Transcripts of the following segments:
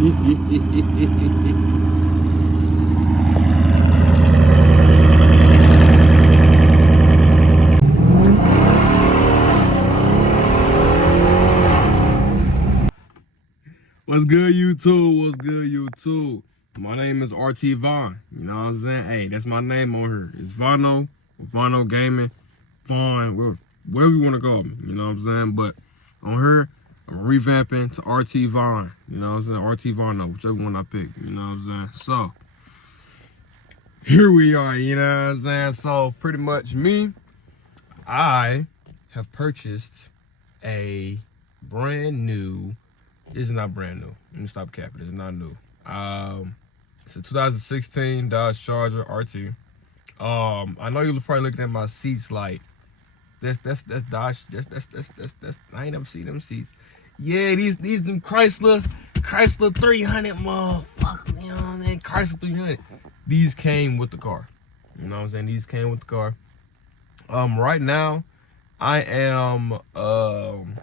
What's good, YouTube? What's good, YouTube? My name is RT Von. You know what I'm saying? Hey, that's my name on here. It's Vonno, Vonno Gaming, Von, whatever you want to call me. You know what I'm saying? But on here, I'm revamping to RT Von. You know what I'm saying? RT Vonno, whichever one I pick. You know what I'm saying? So, here we are. You know what I'm saying? So, pretty much me, I have purchased a brand new. It's not brand new. Let me stop capping. It's not new. It's a 2016 Dodge Charger RT. I know you're probably looking at my seats like that's Dodge. That's I ain't never seen them seats. Yeah, these them Chrysler 300 motherfucker. You know what I'm saying? Chrysler 300. These came with the car. You know what I'm saying? These came with the car. Right now, I am I'm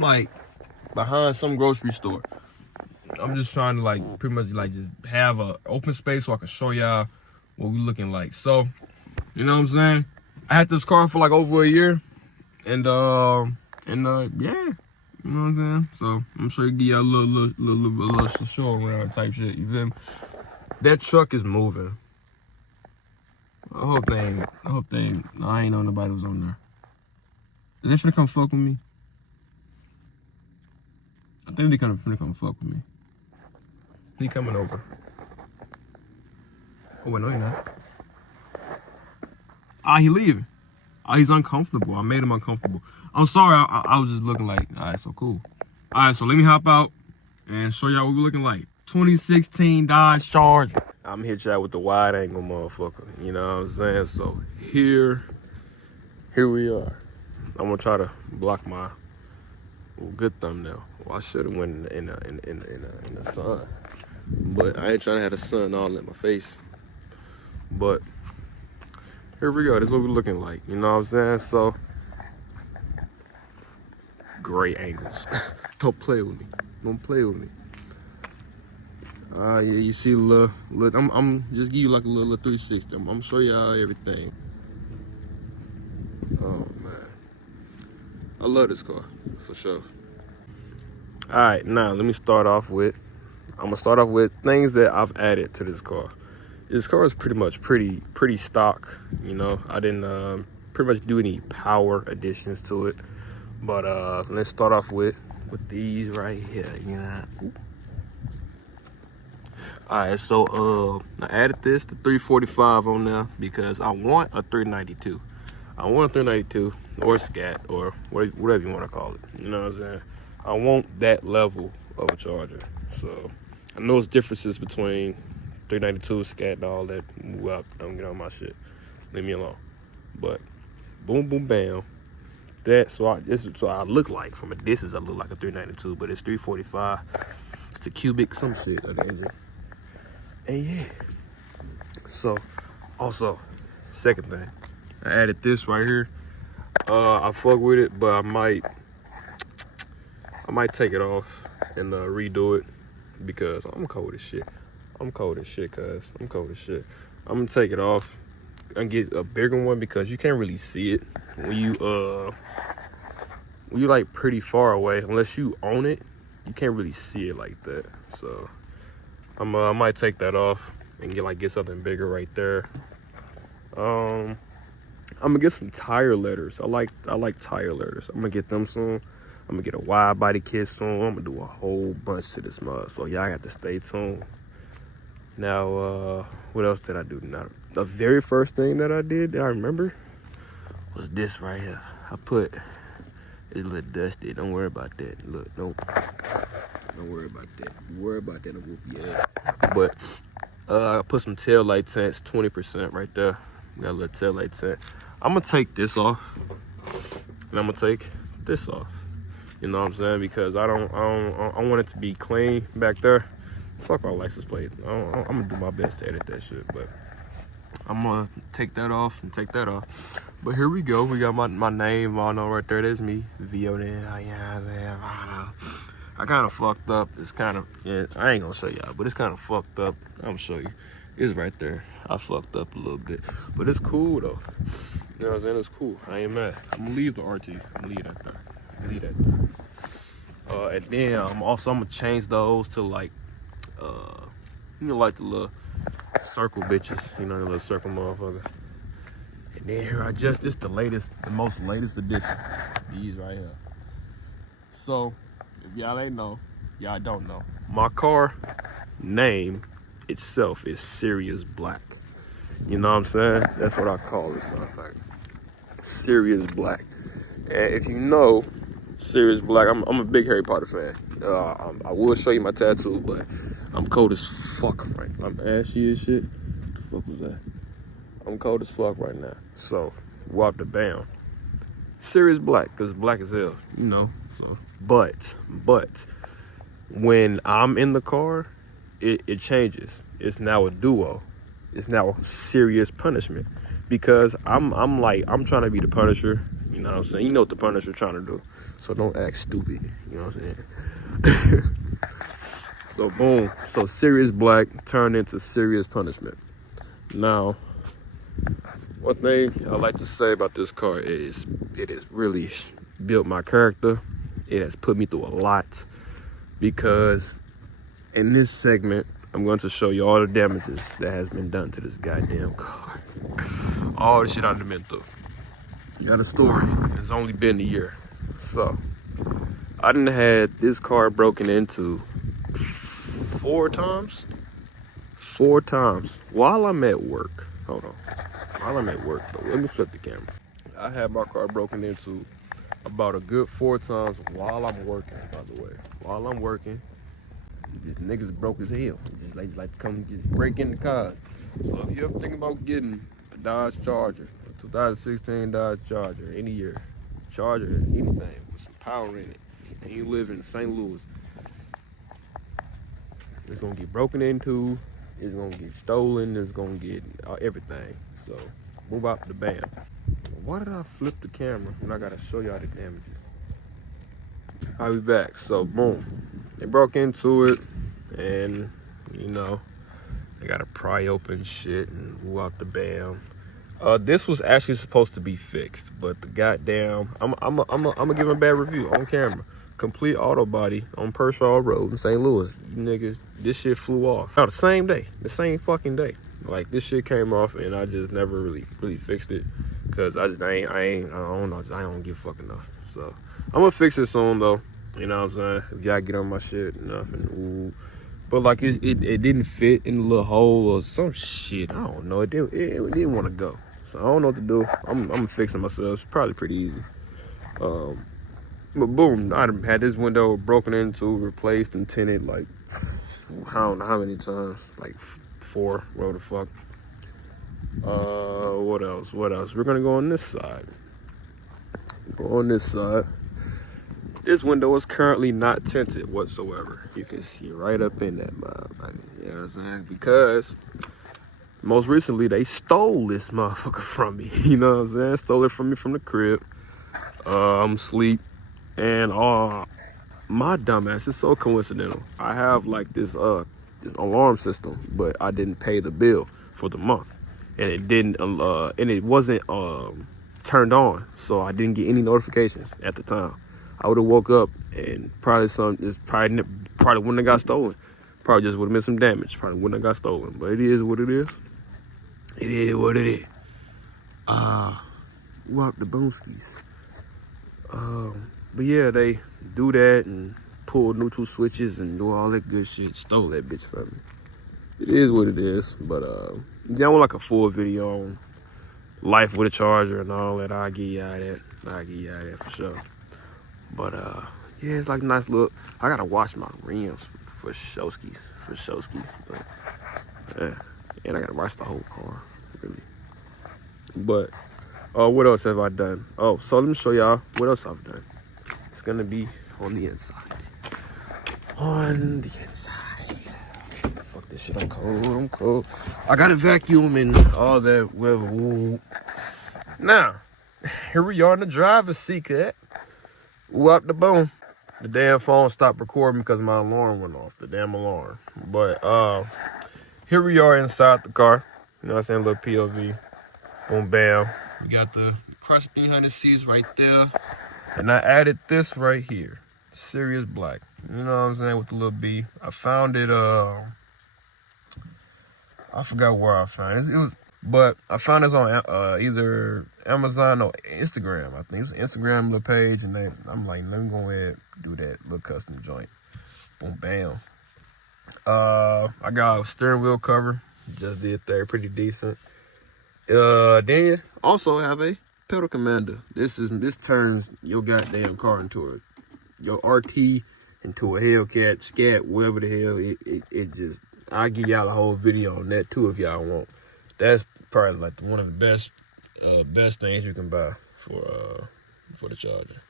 like behind some grocery store. I'm just trying to like pretty much like just have a open space so I can show y'all what we looking like. So, you know what I'm saying? I had this car for like over a year, and yeah, you know what I'm saying? So I'm sure give y'all a little show around type shit. You feel me? That truck is moving. I hope they ain't. No, I ain't know nobody was on there. Is they finna come fuck with me? I think they finna come fuck with me. He coming over. Oh wait, no, he not. He leaving. He's uncomfortable. I made him uncomfortable. I'm sorry. I was just looking like. All right, so cool. All right, so let me hop out and show y'all what we looking like. 2016 Dodge Charger. I'm here y'all with the wide angle motherfucker. You know what I'm saying? So here we are. I'm gonna try to block my good thumbnail. Well, I should have went in the sun, but I ain't trying to have the sun all in my face. But here we go. This is what we're looking like. You know what I'm saying? So great angles. Don't play with me. Don't play with me. Yeah, you see, look. I'm just give you like a little 360. I'm show y'all everything. Oh man, I love this car for sure. All right, now let me start off with. I'm gonna start off with things that I've added to this car. This car is pretty much pretty stock. You know, I didn't pretty much do any power additions to it. But let's start off with these right here. You know. All right, so I added this to 345 on there because I want a 392. I want a 392 or scat or whatever you want to call it. You know what I'm saying? I want that level of a Charger. So I know it's differences between 392, scat, and all that. Move up, don't get on my shit. Leave me alone. But boom, boom, bam. This is what I look like from a distance. I look like a 392, but it's 345. It's the cubic, some shit on the engine. And yeah. So also, second thing, I added this right here. I fuck with it, but I might take it off and redo it because I'm cold as shit. I'm cold as shit, cuz. I'm cold as shit. I'm gonna take it off and get a bigger one because you can't really see it when you like pretty far away. Unless you own it, you can't really see it like that. So I might take that off and get something bigger right there. I'm gonna get some tire letters. I like tire letters. I'm gonna get them soon. I'm gonna get a wide body kit soon. I'm gonna do a whole bunch to this mug. So y'all got to stay tuned. Now, what else did I do? Now, the very first thing that I did that I remember was this right here. I put, it's a little dusty. Don't worry about that. Look, don't worry about that. Worry about that, I'll whoop your ass. But I put some tail light tents, 20% right there. Got a little tail light tent. I'm gonna take this off, and I'm gonna take this off. You know what I'm saying? Because I want it to be clean back there. Fuck my license plate. I'm gonna do my best to edit that shit, but I'm gonna take that off and take that off. But here we go. We got my name, Vonno, right there. There's me. Vonno. I kind of fucked up. It's kind of, yeah, I ain't gonna show y'all, but it's kind of fucked up. I'm gonna show you. It's right there. I fucked up a little bit, but it's cool though. You know what I'm saying? It's cool. I ain't mad. I'm gonna leave the RT. I'm gonna leave that there. Leave that there. And then I'm gonna change those to like, you know, like the little circle bitches. You know, the little circle motherfucker. And then here this the latest, the most latest edition. These right here. So, if y'all ain't know, y'all don't know. My car name itself is Sirius Black. You know what I'm saying? That's what I call this motherfucker. Sirius Black. And if you know Sirius Black, I'm a big Harry Potter fan. I will show you my tattoo, but I'm cold as fuck right now. I'm ashy as shit. What the fuck was that? I'm cold as fuck right now. So, whop the bam. Sirius Black, because black as hell, you know. So, but when I'm in the car, it changes. It's now a duo. It's now serious punishment, because I'm trying to be the Punisher. You know what I'm saying? You know what the Punisher trying to do. So don't act stupid. You know what I'm saying? So boom. So Sirius Black turned into serious punishment. Now, one thing I like to say about this car is it has really built my character. It has put me through a lot, because in this segment, I'm going to show you all the damages that has been done to this goddamn car. All the shit I've been through. You got a story. It's only been a year. So, I done had this car broken into 4 times. 4 times while I'm at work. Hold on. While I'm at work, though. Let me flip the camera. I had my car broken into about a good 4 times while I'm working, by the way. While I'm working, these niggas broke as hell. Just like to come just break in the cars. So if you ever think about getting a Dodge Charger, a 2016 Dodge Charger, any year, Charger, anything with some power in it, and you live in St. Louis, it's gonna get broken into, it's gonna get stolen, it's gonna get everything. So move out the bam. Why did I flip the camera when I gotta show y'all the damages? I'll be back. So boom, they broke into it, and you know, they gotta pry open shit and move out the bam. This was actually supposed to be fixed, but the goddamn, I'm gonna give a bad review on camera. Complete auto body on Pershaw Road in St. Louis. You niggas, this shit flew off. Now the same day, the same fucking day. Like this shit came off, and I just never really fixed it, cause I don't know, I don't give a fuck enough. So I'm gonna fix it soon though. You know what I'm saying? If y'all get on my shit enough, and ooh. But like it didn't fit in the little hole or some shit. I don't know. It didn't want to go. So I don't know what to do. I'm fixing myself. It's probably pretty easy. But boom, I had this window broken into, replaced, and tinted like I don't know how many times, like 4. What the fuck? What else? We're gonna go on this side. Go on this side. This window is currently not tinted whatsoever. You can see right up in that motherfucker. You know what I'm saying? Because most recently they stole this motherfucker from me. You know what I'm saying? Stole it from me from the crib. I'm asleep, and my dumbass is so coincidental. I have like this alarm system, but I didn't pay the bill for the month, and it wasn't turned on, so I didn't get any notifications at the time. I would have woke up and probably wouldn't have got stolen. Probably just would have been some damage. Probably wouldn't have got stolen. But it is what it is. It is what it is. Walk the boomskis. But yeah, they do that and pull neutral switches and do all that good shit. Stole that bitch from me. It is what it is. But y'all want like a full video on life with a charger and all that, I'll get y'all that for sure. But yeah, it's like a nice look. I gotta wash my rims for showskis. But yeah, and I gotta wash the whole car, really. But what else have I done? Oh, so let me show y'all what else I've done. It's gonna be on the inside. On the inside. Fuck this shit, I'm cold. I got a vacuum and all that, whatever. Now, here we are in the driver's seat, cat. Whoop the boom. The damn phone stopped recording because my alarm went off. The damn alarm. But here we are inside the car. You know what I'm saying? Little POV. Boom, bam. We got the crushed 300Cs right there. And I added this right here. Sirius Black. You know what I'm saying? With the little B. I found it, I forgot where I found it. But I found this on either Amazon or Instagram. I think it's an Instagram little page. And I'm like, let me go ahead and do that little custom joint. Boom, bam. I got a steering wheel cover. Just did that. Pretty decent. Then also have a pedal commander. This turns your goddamn car into your RT into a Hellcat, Scat, whatever the hell. It just, I'll give y'all a whole video on that too if y'all want. That's probably like one of the best things you can buy for the Charger.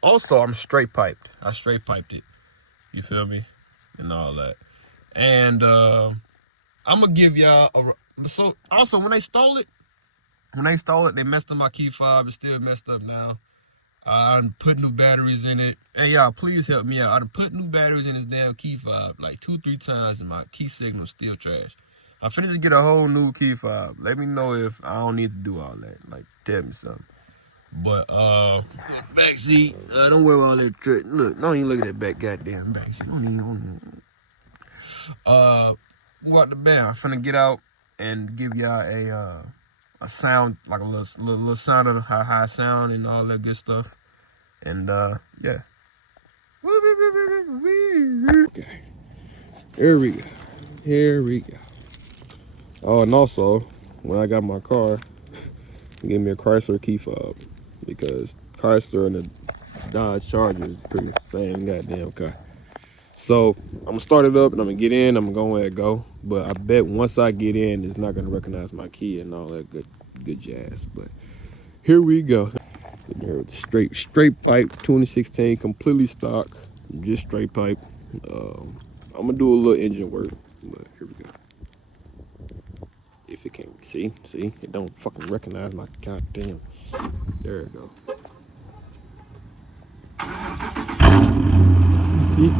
Also, I'm straight piped. I straight piped it. You feel me? And all that. And I'm gonna give y'all so also when they stole it, they messed up my key fob. It's still messed up now. I done put new batteries in it. Hey y'all, please help me out. I done put new batteries in this damn key fob like 2-3 times, and my key signal's still trash. I finished to get a whole new key fob. Let me know if I don't need to do all that. Like, tell me something. But back seat. Don't worry about all that trick. Look, don't even look at that back goddamn back seat. Don't even. What the band? I'm finna get out and give y'all a sound, like a little sound of how high sound and all that good stuff. And yeah. Okay. Here we go. Oh, and also when I got my car, they gave me a Chrysler key fob because Chrysler and the Dodge Charger is pretty much the same goddamn car. So I'm gonna start it up and I'm gonna get in. I'm gonna go ahead and go. But I bet once I get in, it's not gonna recognize my key and all that good jazz. But here we go. Straight pipe 2016, completely stock, just straight pipe. I'm gonna do a little engine work, but here we go. If it can see, it don't fucking recognize my goddamn. There it go. You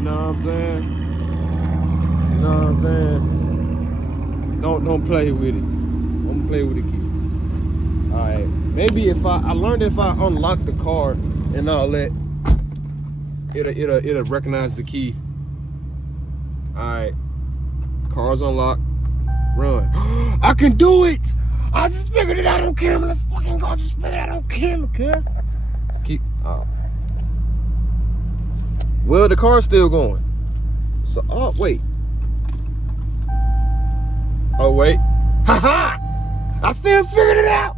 know what I'm saying? Don't play with it. Don't play with the key. Alright. Maybe if I learned if I unlock the car and all that, it'll recognize the key. Alright. Car's unlocked. Run. I can do it! I just figured it out on camera. Let's fucking go. I just figured it out on camera, cuz. Keep. Oh. Well, the car's still going. So, oh, wait. Oh, wait. Ha-ha! I still figured it out!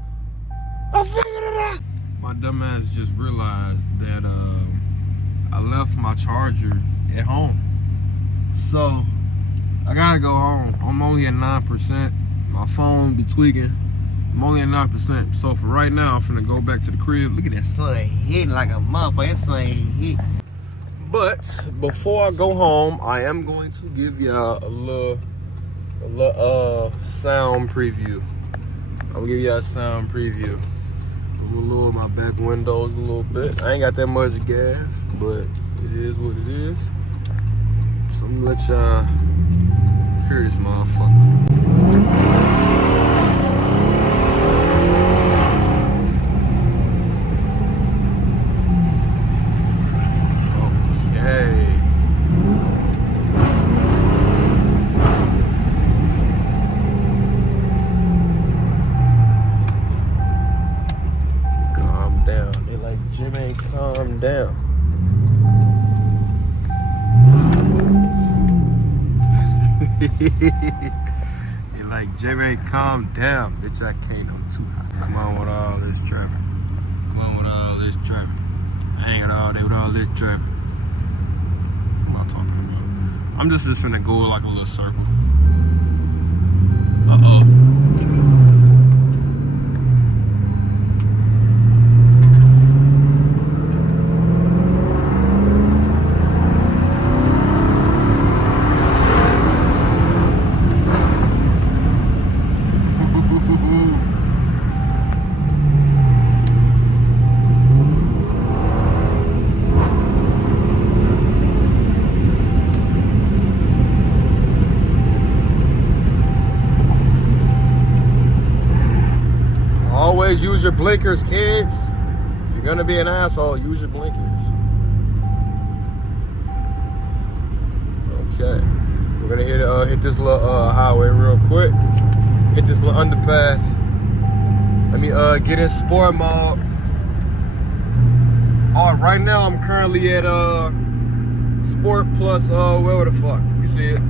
I figured it out! My dumbass just realized that I left my charger at home. So, I gotta go home. I'm only at 9%. My phone be tweaking. I'm only at 9%. So for right now, I'm finna go back to the crib. Look at that sun hitting like a motherfucker. That sun hit. But before I go home, I am going to give y'all a little sound preview. I'll give y'all a sound preview. I'm gonna lower my back windows a little bit. I ain't got that much gas, but it is what it is. So I'm gonna let y'all hear this motherfucker. Okay. Calm down. They like Jimmy, calm down. You're like, Jimmy, calm down. Bitch, I can't. I'm too hot. Come on with all this traffic. I ain't got all day with all this traffic. What am I talking about? I'm just finna go like a little circle. Uh-oh. Always use your blinkers, kids. If you're gonna be an asshole, use your blinkers. Okay, we're gonna hit this little highway real quick. Hit this little underpass. Let me get in sport mode. All right, right now I'm currently at sport plus where the fuck? You see it?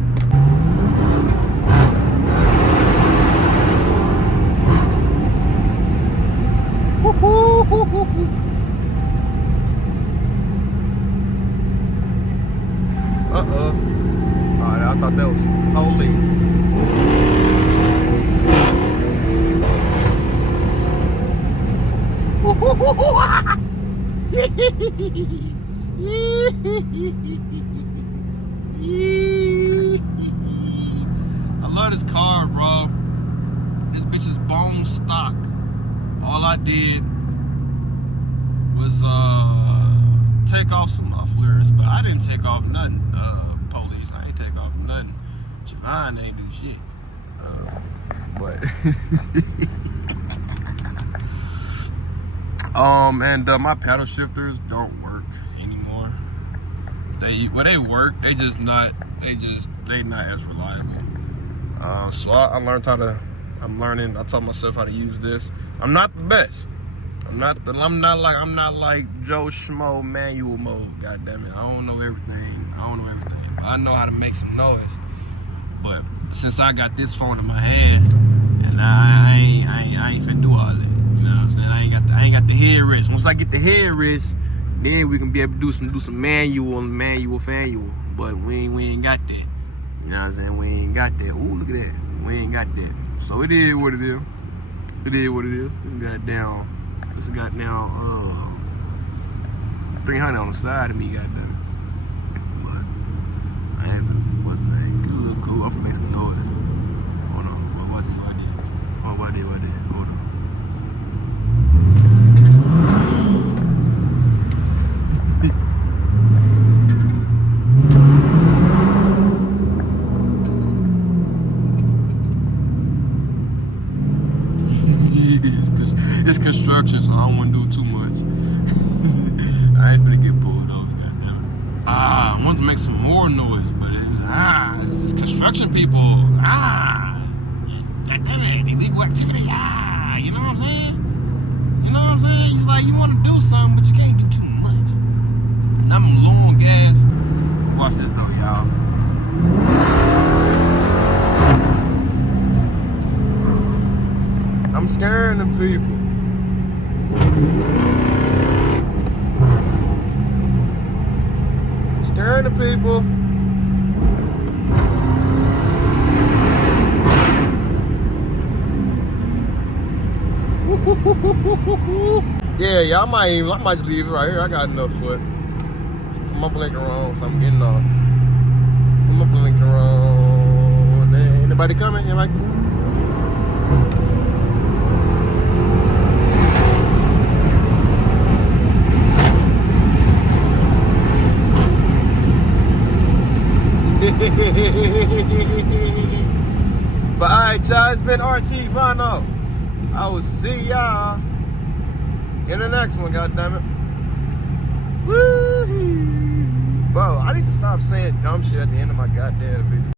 Uh-oh. Alright, I thought that was holy. I love this car, bro. This bitch is bone stock. All I did was take off some mufflers, but I didn't take off nothing. Police, I ain't take off nothing. Javon ain't do shit. But and my paddle shifters don't work anymore. They work. They not as reliable. So I learned how to. I taught myself how to use this. I'm not the best. I'm not like Joe Schmo manual mode. God damn it, I don't know everything. But I know how to make some noise. But since I got this phone in my hand, and I ain't finna do all that. You know what I'm saying? I ain't got the head rest. Once I get the head rest, then we can be able to do some manual. But we ain't got that. You know what I'm saying? We ain't got that. Ooh, look at that. We ain't got that. So it is what it is. It is what it is. This got down 300 on the side of me, goddamn. But I ain't what's the name? Get a little cool. I'm finna make some noise. Hold on. What did? Oh, what did? Hold on. It's construction, so I don't want to do too much. I ain't finna get pulled over, goddamn it. I want to make some more noise, but it's just construction people. Goddamn it, illegal activity. You know what I'm saying? It's like you want to do something, but you can't do too much. And I'm low on gas. Watch this though, y'all. I'm scaring the people. Scaring the people. Yeah, I might just leave it right here. I got enough foot. Put my blinker on, so I'm getting off. Put my blinker on. Anybody coming? Anybody? But alright, y'all, it's been RT Vonno. I will see y'all in the next one, goddammit. Woo-hoo. Bro, I need to stop saying dumb shit at the end of my goddamn video.